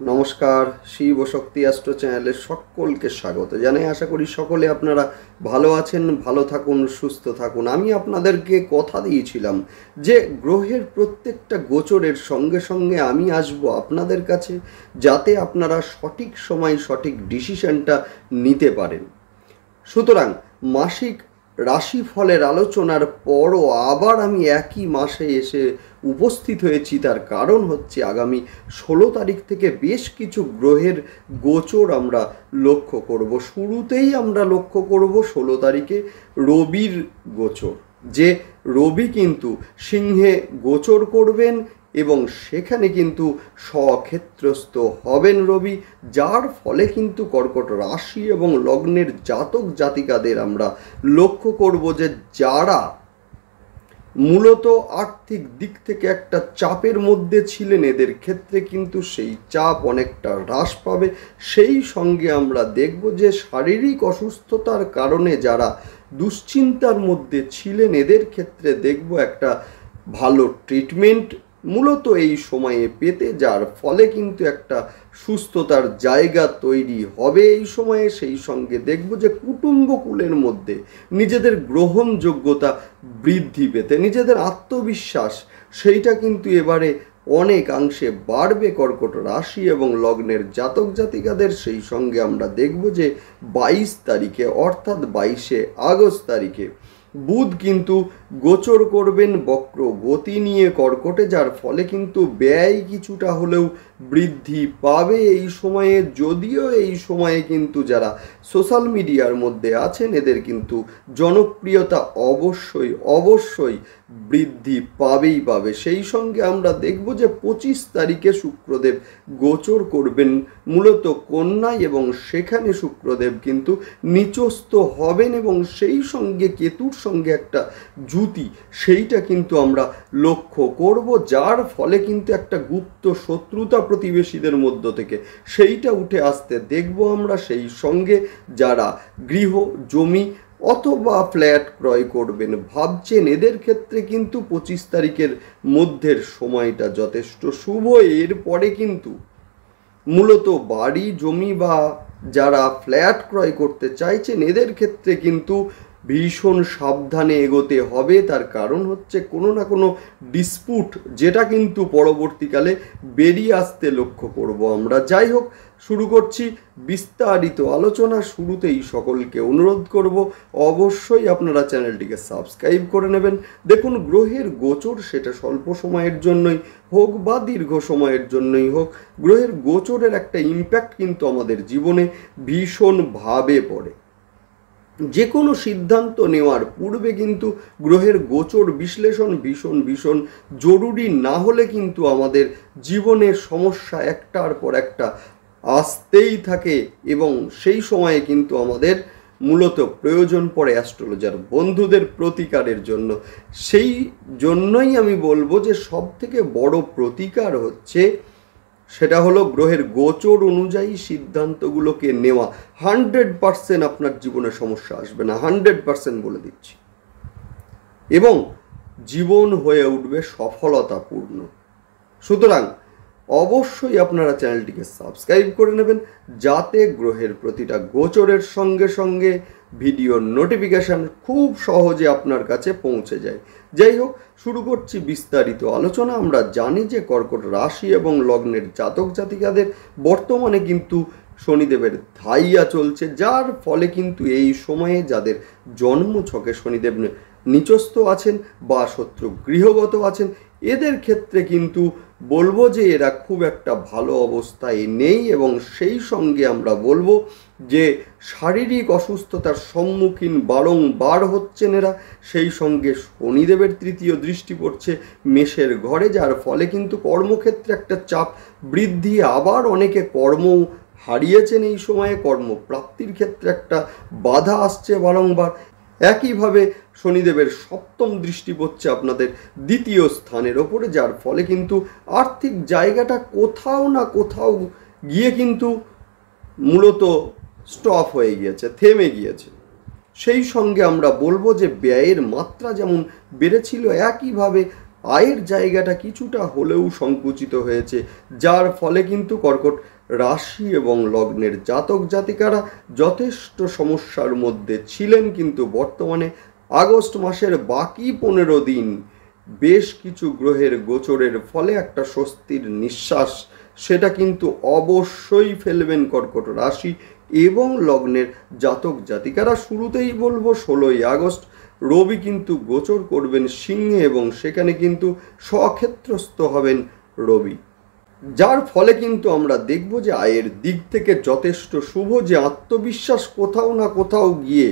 নমস্কার, শিব ও শক্তি অ্যাস্ট্রো চ্যানেলে সকলকে স্বাগত জানাই। আশা করি সকলে আপনারা ভালো আছেন, ভালো থাকুন, সুস্থ থাকুন। আমি আপনাদেরকে কথা দিয়েছিলাম যে গ্রহের প্রত্যেকটা গোচরের সঙ্গে সঙ্গে আমি আসব আপনাদের কাছে, যাতে আপনারা সঠিক সময় সঠিক ডিসিশনটা নিতে পারেন। সুতরাং মাসিক রাশিফলের আলোচনার পরও আবার আমি একই মাসে এসে উপস্থিত হয়েছি। তার কারণ হচ্ছে আগামী 16 তারিখ থেকে বেশ কিছু গ্রহের গোচর আমরা লক্ষ্য করব। শুরুতেই আমরা লক্ষ্য করব 16 তারিখে রবির গোচর, যে রবি কিন্তু সিংহে গোচর করবেন এবং সেখানে কিন্তু স্বক্ষেত্রস্থ হবেন রবি, যার ফলে কিন্তু কর্কট রাশি এবং লগ্নের জাতক জাতিকাদের আমরা লক্ষ্য করব যে যারা মূলত আর্থিক দিক থেকে একটা চাপের মধ্যে ছিলেন, এদের ক্ষেত্রে কিন্তু সেই চাপ অনেকটা হ্রাস পাবে। সেই সঙ্গে আমরা দেখব যে শারীরিক অসুস্থতার কারণে যারা দুশ্চিন্তার মধ্যে ছিলেন, এদের ক্ষেত্রে দেখব একটা ভালো ট্রিটমেন্ট মূলত এই সময়ে পেতে, যার ফলে কিন্তু একটা সুস্থতার জায়গা তৈরি হবে এই সময়ে। সেই সঙ্গে দেখব যে কুটুম্বকুলের মধ্যে নিজেদের গ্রহণযোগ্যতা বৃদ্ধি পেতে, নিজেদের আত্মবিশ্বাস সেইটা কিন্তু এবারে অনেকাংশে বাড়বে কর্কট রাশি এবং লগ্নের জাতক জাতিকাদের। সেই সঙ্গে আমরা দেখব যে 22 তারিখে অর্থাৎ 22শে আগস্ট তারিখে বুধ কিন্তু গোচর করবেন বক্র গতি নিয়ে কর্কটে, যার ফলে কিন্তু ব্যয় কিছুটা হলেও বৃদ্ধি পাবে এই সময়ে। যদিও এই সময়ে কিন্তু যারা সোশ্যাল মিডিয়ার মধ্যে আছেন, এদের কিন্তু জনপ্রিয়তা অবশ্যই অবশ্যই বৃদ্ধি পাবেই পাবে। সেই সঙ্গে আমরা দেখব যে 25 তারিখে শুক্রদেব গোচর করবেন মূলত কন্যায়, এবং সেখানে শুক্রদেব কিন্তু নিচস্থ হবেন এবং সেই সঙ্গে কেতুর সঙ্গে একটা যুতি সেইটা কিন্তু আমরা লক্ষ্য করব, যার ফলে কিন্তু একটা গুপ্ত শত্রুতা প্রতিবেশীদের মধ্য থেকে সেইটা উঠে আসতে দেখব আমরা। সেই সঙ্গে যারা গৃহ জমি অথবা ফ্ল্যাট ক্রয় করবেন ভাবছেন, এদের ক্ষেত্রে কিন্তু 25 তারিখের মধ্যের সময়টা যথেষ্ট শুভ। এরপরে কিন্তু মূলত বাড়ি জমি বা যারা ফ্ল্যাট ক্রয় করতে চাইছেন, এদের ক্ষেত্রে কিন্তু ভীষণ সাবধানে এগোতে হবে। তার কারণ হচ্ছে কোনো না কোনো ডিসপুট যেটা কিন্তু পরবর্তীকালে বেরিয়ে আসতে লক্ষ্য করব আমরা। যাই হোক, শুরু করছি বিস্তারিত আলোচনা। শুরুতেই সকলকে অনুরোধ করব অবশ্যই আপনারা চ্যানেলটিকে সাবস্ক্রাইব করে নেবেন। দেখুন, গ্রহের গোচর সেটা স্বল্প সময়ের জন্যই হোক বা দীর্ঘ সময়ের জন্যই হোক, গ্রহের গোচরের একটা ইম্প্যাক্ট কিন্তু আমাদের জীবনে ভীষণভাবে পড়ে। যে কোনো সিদ্ধান্ত নেওয়ার পূর্বে কিন্তু গ্রহের গোচর বিশ্লেষণ ভীষণ ভীষণ জরুরি। না হলে কিন্তু আমাদের জীবনের সমস্যা একটার পর একটা আসতেই থাকে, এবং সেই সময়ে কিন্তু আমাদের মূলত প্রয়োজন পড়ে অ্যাস্ট্রোলজার বন্ধুদের প্রতিকারের জন্য। সেই জন্যই আমি বলবো যে সব থেকে বড় প্রতিকার হচ্ছে, সেটা হলো গ্রহের গোচর অনুযায়ী সিদ্ধান্তগুলোকে নেওয়া। 100% আপনার জীবনে সমস্যা আসবে না, 100% বলে দিচ্ছি, এবং জীবন হয়ে উঠবে সফলতাপূর্ণ। সুতরাং অবশ্যই আপনারা চ্যানেলটিকে সাবস্ক্রাইব করে নেবেন, যাতে গ্রহের প্রতিটা গোচরের সঙ্গে সঙ্গে ভিডিওর নোটিফিকেশান খুব সহজে আপনার কাছে পৌঁছে যায়। যাই হোক, শুরু করছি বিস্তারিত আলোচনা। আমরা জানি যে কর্কট রাশি এবং লগ্নের জাতক জাতিকাদের বর্তমানে কিন্তু শনিদেবের ধাইয়া চলছে, যার ফলে কিন্তু এই সময়ে যাদের জন্ম ছকে শনিদেব নিচস্থ আছেন বা শত্রু গৃহগত আছেন, এদের ক্ষেত্রে কিন্তু বলবো যে এরা খুব একটা ভালো অবস্থায় নেই। এবং সেই সঙ্গে আমরা বলবো যে শারীরিক অসুস্থতার সম্মুখীন বারংবার হচ্ছেন এরা। সেই সঙ্গে শনিদেবের তৃতীয় দৃষ্টি পড়ছে মেষের ঘরে, যার ফলে কিন্তু কর্মক্ষেত্রে একটা চাপ বৃদ্ধি। আবার অনেকে কর্ম হারিয়েছেন এই সময়ে, কর্মপ্রাপ্তির ক্ষেত্রে একটা বাধা আসছে বারংবার। একইভাবে শনিদেবের সপ্তম দৃষ্টি পড়ছে আপনাদের দ্বিতীয় স্থানের ওপরে, যার ফলে কিন্তু আর্থিক জায়গাটা কোথাও না কোথাও গিয়ে কিন্তু মূলত স্টপ হয়ে গিয়েছে, থেমে গিয়েছে। সেই সঙ্গে আমরা বলবো যে ব্যয়ের মাত্রা যেমন বেড়েছিল, একইভাবে আয়ের জায়গাটা কিছুটা হলেও সংকুচিত হয়েছে, যার ফলে কিন্তু কর্কট রাশি এবং লগ্নের জাতক জাতিকারা যথেষ্ট সমস্যার মধ্যে ছিলেন, কিন্তু বর্তমানে আগস্ট মাসের বাকি 15 দিন বেশ কিছু গ্রহের গোচরের ফলে একটা স্বস্তির নিঃশ্বাস সেটা কিন্তু অবশ্যই ফেলবেন কর্কট রাশি এবং লগ্নের জাতক জাতিকারা। শুরুতেই বলবো 16 আগস্ট রবি কিন্তু গোচর করবেন সিংহে এবং সেখানে কিন্তু স্বক্ষেত্রস্থ হবেন রবি, যার ফলে কিন্তু আমরা দেখব যে আয়ের দিক থেকে যথেষ্ট শুভ। যে আত্মবিশ্বাস কোথাও না কোথাও গিয়ে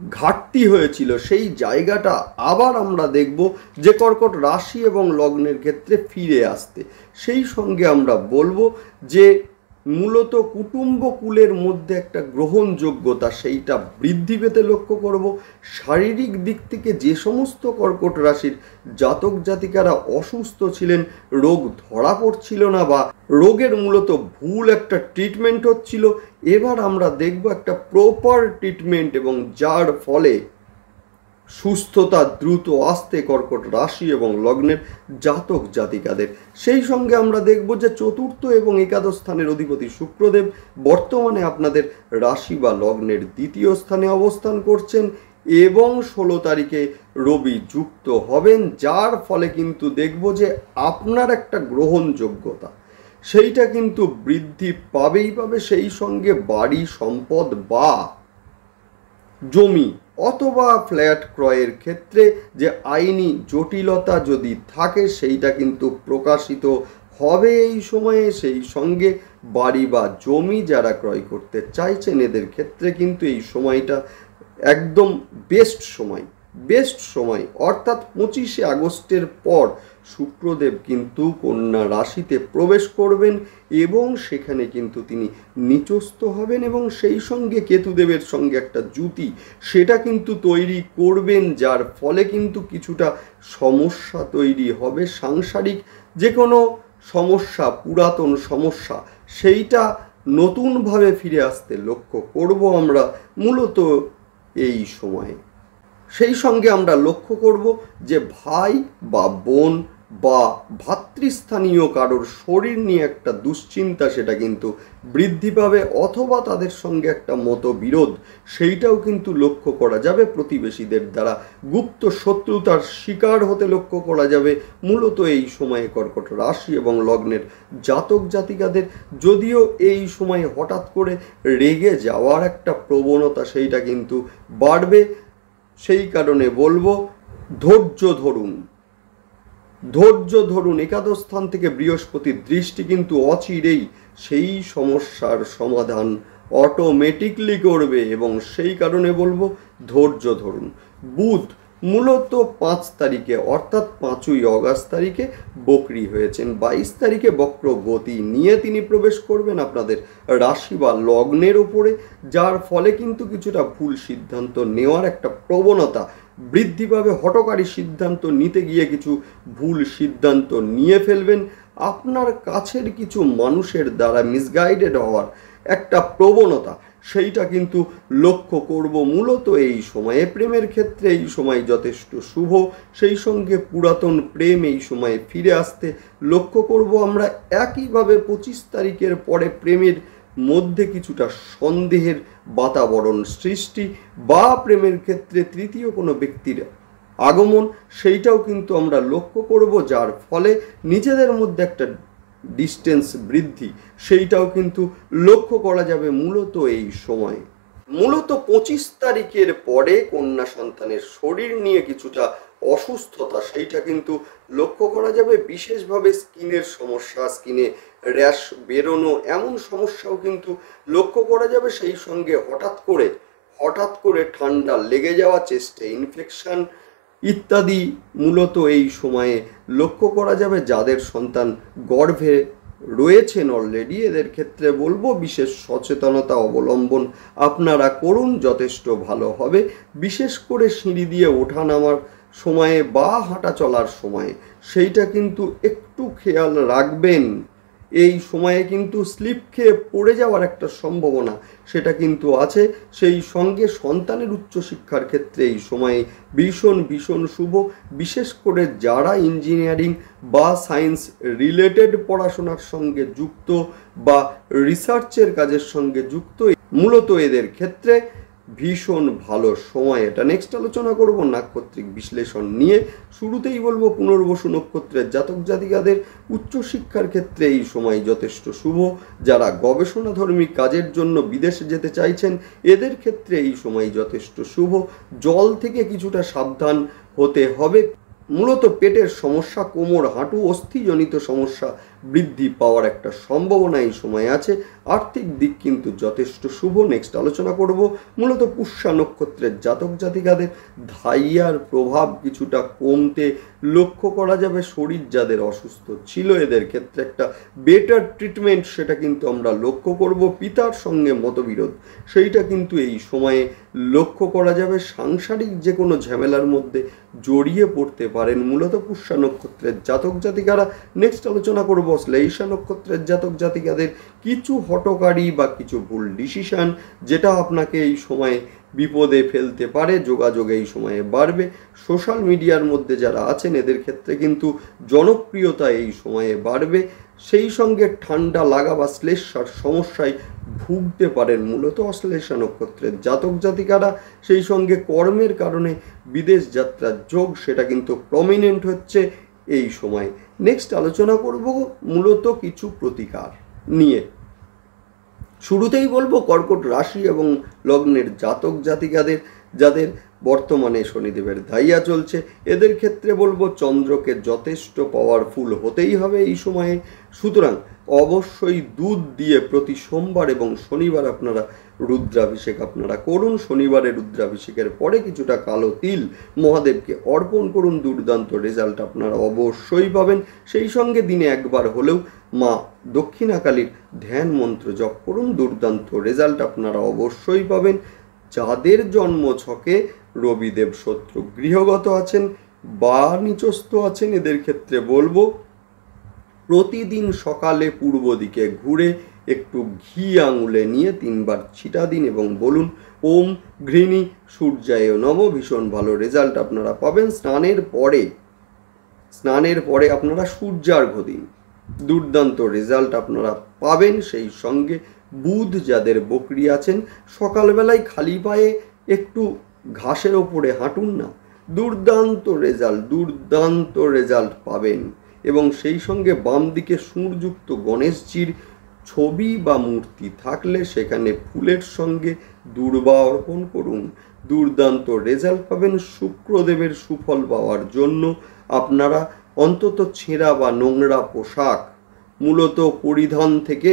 ঘাটতি হয়েছিল সেই জায়গাটা আবার আমরা দেখব যে কর্কট রাশি এবং লগ্নের ক্ষেত্রে ফিরে আসতে। সেই সঙ্গে আমরা বলবো যে মূলত কুটুম্বকুলের মধ্যে একটা গ্রহণযোগ্যতা সেইটা বৃদ্ধি পেতে লক্ষ্য করব। শারীরিক দিক থেকে যে সমস্ত কর্কট রাশির জাতক জাতিকারা অসুস্থ ছিলেন, রোগ ধরা পড়ছিল না বা রোগের মূলত ভুল একটা ট্রিটমেন্ট হচ্ছিল, এবার আমরা দেখব একটা প্রপার ট্রিটমেন্ট এবং যার ফলে সুস্থতা দ্রুত আসতে কর্কট রাশি এবং লগ্নের জাতক জাতিকাদের। সেই সঙ্গে আমরা দেখব যে চতুর্থ এবং একাদশ স্থানের অধিপতি শুক্রদেব বর্তমানে আপনাদের রাশি বা লগ্নের দ্বিতীয় স্থানে অবস্থান করছেন এবং 16 তারিখে রবি যুক্ত হবেন, যার ফলে কিন্তু দেখব যে আপনার একটা গ্রহণযোগ্যতা সেইটা কিন্তু বৃদ্ধি পাবেই পাবে। সেই সঙ্গে বাড়ি সম্পদ বা জমি অথবা ফ্ল্যাট ক্রয়ের ক্ষেত্রে যে আইনি জটিলতা যদি থাকে সেইটা কিন্তু প্রকাশিত হবে এই সময়ে। সেই সঙ্গে বাড়ি বা জমি যারা ক্রয় করতে চাইছেন এদের ক্ষেত্রে কিন্তু এই সময়টা একদম বেস্ট সময় অর্থাৎ 25শে আগস্টের পর শুক্রদেব কিন্তু কন্যা রাশিতে প্রবেশ করবেন এবং সেখানে কিন্তু তিনি নিচস্থ হবেন এবং সেই সঙ্গে কেতুদেবের সঙ্গে একটা জুতি সেটা কিন্তু তৈরি করবেন, যার ফলে কিন্তু কিছুটা সমস্যা তৈরি হবে। সাংসারিক যে কোনো সমস্যা, পুরাতন সমস্যা সেইটা নতুনভাবে ফিরে আসতে লক্ষ্য করব আমরা মূলত এই সময়ে। সেই সঙ্গে আমরা লক্ষ্য করব যে ভাই বা বোন বা ভাতৃস্থানীয় কারোর শরীর নিয়ে একটা দুশ্চিন্তা সেটা কিন্তু বৃদ্ধি পাবে অথবা তাদের সঙ্গে একটা মতবিরোধ সেইটাও কিন্তু লক্ষ্য করা যাবে। প্রতিবেশীদের দ্বারা গুপ্ত শত্রুতার শিকার হতে লক্ষ্য করা যাবে মূলত এই সময়ে কর্কট রাশি এবং লগ্নের জাতক জাতিকাদের। যদিও এই সময়ে হঠাৎ করে রেগে যাওয়ার একটা প্রবণতা সেইটা কিন্তু বাড়বে, সেই কারণে বলবো ধৈর্য ধরুন। একাদশ স্থান থেকে বৃহস্পতির দৃষ্টি কিন্তু অচিরেই সেই সমস্যার সমাধান অটোমেটিকলি করবে এবং সেই কারণে বলবো ধৈর্য ধরুন। বুধ মূলত 5 তারিখে অর্থাৎ 5ই আগস্ট তারিখে বকরি হয়েছেন, 22 তারিখে বক্র গতি নিয়ে তিনি প্রবেশ করবেন আপনাদের রাশি বা লগ্নের ওপরে, যার ফলে কিন্তু কিছুটা ভুল সিদ্ধান্ত নেওয়ার একটা প্রবণতা বৃদ্ধি পাবে। হঠকারী সিদ্ধান্ত নিতে গিয়ে কিছু ভুল সিদ্ধান্ত নিয়ে ফেলবেন। আপনার কাছের কিছু মানুষের দ্বারা মিসগাইডেড হওয়ার একটা প্রবণতা সেইটা কিন্তু লক্ষ্য করব মূলত এই সময়ে। প্রেমের ক্ষেত্রে এই সময় যথেষ্ট শুভ, সেই সঙ্গে পুরাতন প্রেম এই সময়ে ফিরে আসতে লক্ষ্য করব আমরা। একইভাবে 25 তারিখের পরে প্রেমের মধ্যে কিছুটা সন্দেহের বাতাবরণ সৃষ্টি বা প্রেমের ক্ষেত্রে তৃতীয় কোনো ব্যক্তির আগমন সেইটাও কিন্তু আমরা লক্ষ্য করব, যার ফলে নিজেদের মধ্যে একটা ডিস্টেন্স বৃদ্ধি সেইটাও কিন্তু লক্ষ্য করা যাবে মূলত এই সময়ে। মূলত 25 তারিখের পরে কন্যা সন্তানের শরীর নিয়ে কিছুটা অসুস্থতা সেইটা কিন্তু লক্ষ্য করা যাবে। বিশেষভাবে স্কিনের সমস্যা, স্কিনে র্যাশ বেরোনো এমন সমস্যাও কিন্তু লক্ষ্য করা যাবে। সেই সঙ্গে হঠাৎ করে ঠান্ডা লেগে যাওয়া, চেস্টে ইনফেকশন ইত্যাদি মূলত এই সময়ে লক্ষ্য করা যাবে। যাদের সন্তান গর্ভে রয়েছেন অলরেডি এদের ক্ষেত্রে বলবো বিশেষ সচেতনতা অবলম্বন আপনারা করুন, যথেষ্ট ভালো হবে। বিশেষ করে সিঁড়ি দিয়ে ওঠা নামার সময়ে বা হাঁটা চলার সময়ে সেইটা কিন্তু একটু খেয়াল রাখবেন এই সময়ে কিন্তু স্লিপ খেয়ে পড়ে যাওয়ার একটা সম্ভাবনা সেটা কিন্তু আছে। সেই সঙ্গে সন্তানের উচ্চশিক্ষার ক্ষেত্রে এই সময়ে ভীষণ ভীষণ শুভ। বিশেষ করে যারা ইঞ্জিনিয়ারিং বা সায়েন্স রিলেটেড পড়াশোনার সঙ্গে যুক্ত বা রিসার্চের কাজের সঙ্গে যুক্ত, মূলত এদের ক্ষেত্রে ভীষণ ভালো সময় এটা। নেক্সট আলোচনা করব নাক্ষত্রিক বিশ্লেষণ নিয়ে। শুরুতেই বলবো পুনর্বসু নক্ষত্রের জাতক জাতিকাদের উচ্চশিক্ষার ক্ষেত্রে এই সময় যথেষ্ট শুভ। যারা গবেষণাধর্মী কাজের জন্য বিদেশে যেতে চাইছেন এদের ক্ষেত্রে এই সময় যথেষ্ট শুভ। জল থেকে কিছুটা সাবধান হতে হবে। মূলত পেটের সমস্যা, কোমর, হাঁটু, অস্থিজনিত সমস্যা বৃদ্ধি পাওয়ার একটা সম্ভাবনা এই সময় আছে। আর্থিক দিক কিন্তু যথেষ্ট শুভ। নেক্সট আলোচনা করব মূলত পুষ্যা নক্ষত্রের জাতক জাতিকাদের ধাইয়ার প্রভাব কিছুটা কমতে লক্ষ্য করা যাবে। শরীর যাদের অসুস্থ ছিল এদের ক্ষেত্রে একটা বেটার ট্রিটমেন্ট সেটা কিন্তু আমরা লক্ষ্য করব। পিতার সঙ্গে মতবিরোধ সেইটা কিন্তু এই সময়ে লক্ষ্য করা যাবে। সাংসারিক যে কোনো ঝামেলার মধ্যে জড়িয়ে পড়তে পারেন মূলত পুষ্যা নক্ষত্রের জাতক জাতিকারা। নেক্সট আলোচনা করব শ্লেষা নক্ষত্রের জাতক জাতিকাদের কিছু হঠকারী বা কিছু ভুল ডিসিশন যেটা আপনাকে এই সময়ে বিপদে ফেলতে পারে। যোগাযোগ এই সময়ে বাড়বে। সোশ্যাল মিডিয়ার মধ্যে যারা আছেন এদের ক্ষেত্রে কিন্তু জনপ্রিয়তা এই সময়ে বাড়বে। সেই সঙ্গে ঠান্ডা লাগা বা শ্লেষার সমস্যায় ভুগতে পারেন মূলত অশ্লেষা নক্ষত্রের জাতক জাতিকারা। সেই সঙ্গে কর্মের কারণে বিদেশ যাত্রার যোগ সেটা কিন্তু প্রমিনেন্ট হচ্ছে এই সময়। নেক্সট আলোচনা করব মূলত কিছু প্রতিকার নিয়ে। শুরুতেই বলবো কর্কট রাশি এবং লগ্নের জাতক জাতিকাদের যাদের বর্তমানে শনিদেবের ধাইয়া চলছে এদের ক্ষেত্রে বলবো চন্দ্রকে যথেষ্ট পাওয়ারফুল হতেই হবে এই সময়ে। সুতরাং অবশ্যই দুধ দিয়ে প্রতি সোমবার এবং শনিবার আপনারা রুদ্রাভিষেক আপনারা করুন। শনিবারে রুদ্রাভিষেকের পরে কিছুটা কালো তিল মহাদেবকে অর্পণ করুন। দুর্দান্ত রেজাল্ট আপনারা অবশ্যই পাবেন। সেই সঙ্গে দিনে একবার হলেও মা দক্ষিণাকালীর ধ্যান মন্ত্র জপ করুন। দুর্দান্ত রেজাল্ট আপনারা অবশ্যই পাবেন। যাদের জন্ম ছকে রবিদেব শত্রু গৃহগত আছেন বা নিচস্থ আছেন এদের ক্ষেত্রে বলবো প্রতিদিন সকালে পূর্ব দিকে ঘুরে একটু ঘি আঙুলে নিয়ে 3 বার ছিটা দিন এবং বলুন ওম ঘৃণী সূর্যায় নম। ভীষণ ভালো রেজাল্ট আপনারা পাবেন। স্নানের পরে আপনারা সূর্যার্ঘ্য দিন। দুর্দান্ত রেজাল্ট আপনারা পাবেন। সেই সঙ্গে বুধ যাদের বকরি আছেন সকালবেলায় খালি পায়ে একটু ঘাসের ওপরে হাঁটুন না, দুর্দান্ত রেজাল্ট পাবেন। এবং সেই সঙ্গে বাম দিকে সুরযুক্ত গণেশজির ছবি বা মূর্তি থাকলে সেখানে ফুলের সঙ্গে দূর্বা অর্পণ করুন। দুর্দান্ত রেজাল্ট পাবেন। শুক্রদেবের সুফল পাওয়ার জন্য আপনারা অন্তত ছেঁড়া বা নোংরা পোশাক মূলত পরিধান থেকে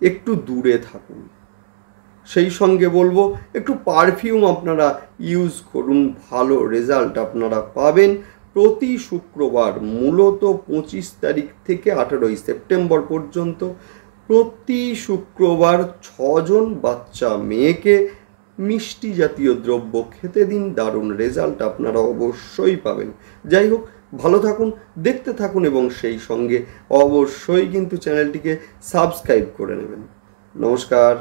একটু দূরে থাকুন। সেই সঙ্গে বলবো একটু পারফিউম আপনারা ইউজ করুন, ভালো রেজাল্ট আপনারা পাবেন। প্রতি শুক্রবার মূলত 25 তারিখ থেকে 18 সেপ্টেম্বর পর্যন্ত প্রতি শুক্রবার 6 জন বাচ্চা মেয়েকে মিষ্টি জাতীয় দ্রব্য খেতে দিন। দারুণ রেজাল্ট আপনারা অবশ্যই পাবেন। যাই হোক, ভালো থাকুন, দেখতে থাকুন এবং সেই সঙ্গে অবশ্যই কিন্তু চ্যানেলটিকে সাবস্ক্রাইব করে নেবেন। নমস্কার।